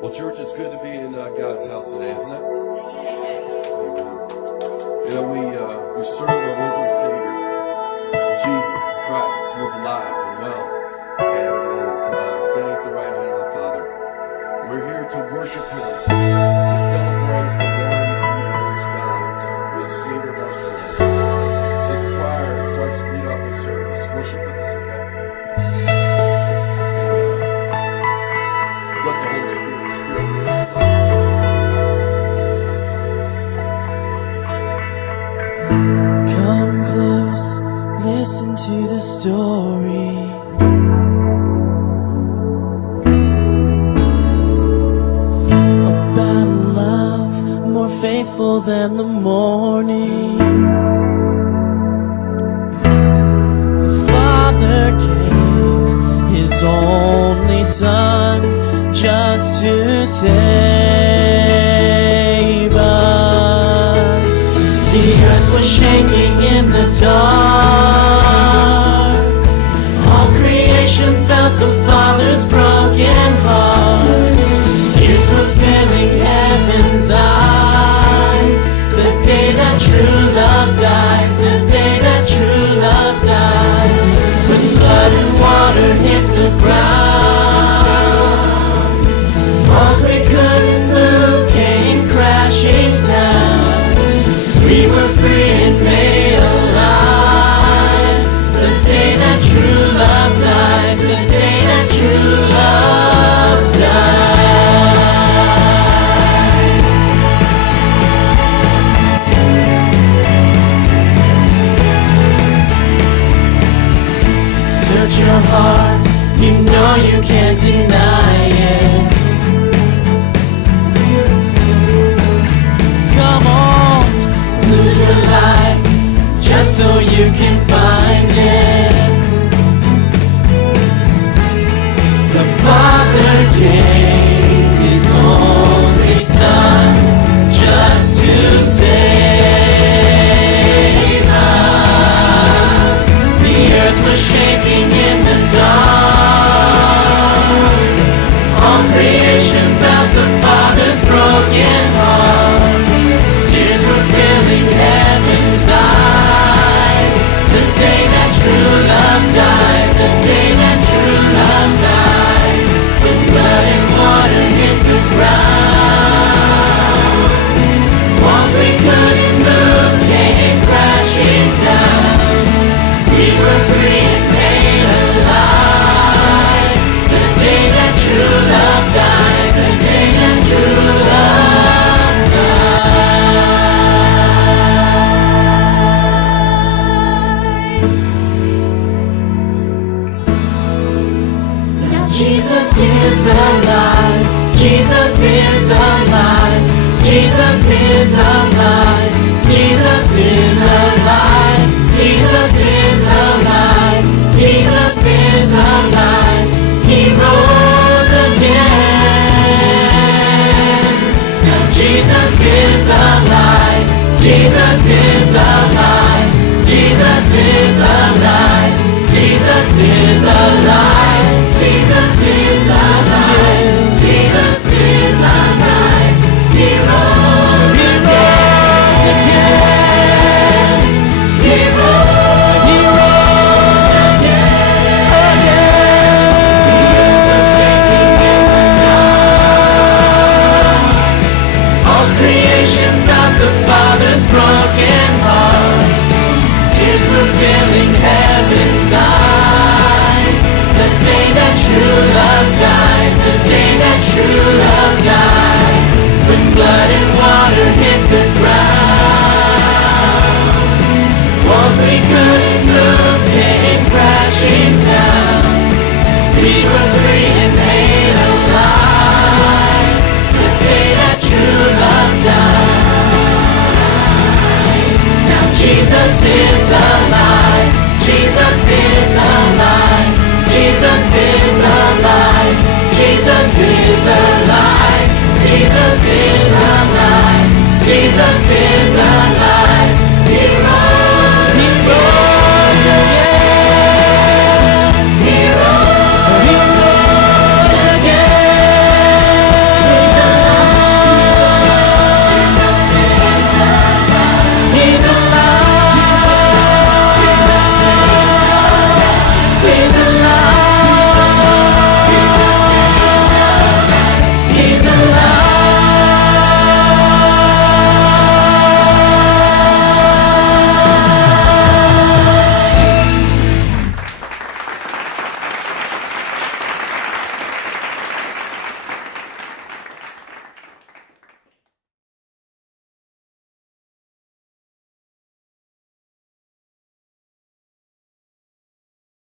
Well, church, it's good to be in God's house today, isn't it? Amen. You know, we serve a risen Savior, Jesus Christ, who is alive and well, and is standing at the right hand of the Father. And we're here to worship Him, to celebrate the one who is God, who is the Savior of our souls. So as the choir starts to lead off the service, worship with us, okay? And just let the Holy Spirit Come close, listen to the story. About a love more faithful than the morning. The Father gave His only Son just to save us. The earth was shaking in the dark. All creation felt the Father's broken heart. Tears were filling heaven's eyes. The day that true love died. The day that true love died. When blood and water hit the ground, walls we couldn't move came crashing down. We were free and made alive. The day that true love died. The day that true love died. Search your heart, you know you can't deny it. Come on, lose your life just so you can find it. The Father gave His only Son just to save us. The earth was shaking in the dark. All creation felt the Father's broken heart. Tears were filling heaven's eyes. The day that true love died. The day that true love died. When blood and water hit the ground, walls we couldn't move came crashing down. We were free and made alive. The day that true love died. The day that true love died. Now Jesus is alive. Jesus is alive. Jesus is alive. Jesus is alive. Jesus is alive. Jesus is alive. He rose again. Now Jesus is alive. Jesus is alive. Jesus is alive. Jesus is alive. Jesus is alive. Jesus is alive. He rose again. He rose again. The earth was shaking in the dark. All creation felt the Father's broken heart. Tears were filling heaven's eyes. The day that true love died. The day that true love died. When blood and water hit the ground, walls we couldn't move came crashing down. We were free and made alive. The day that true love died. Now Jesus is alive. Jesus is alive. Jesus is alive. Jesus is alive. Jesus is alive. Jesus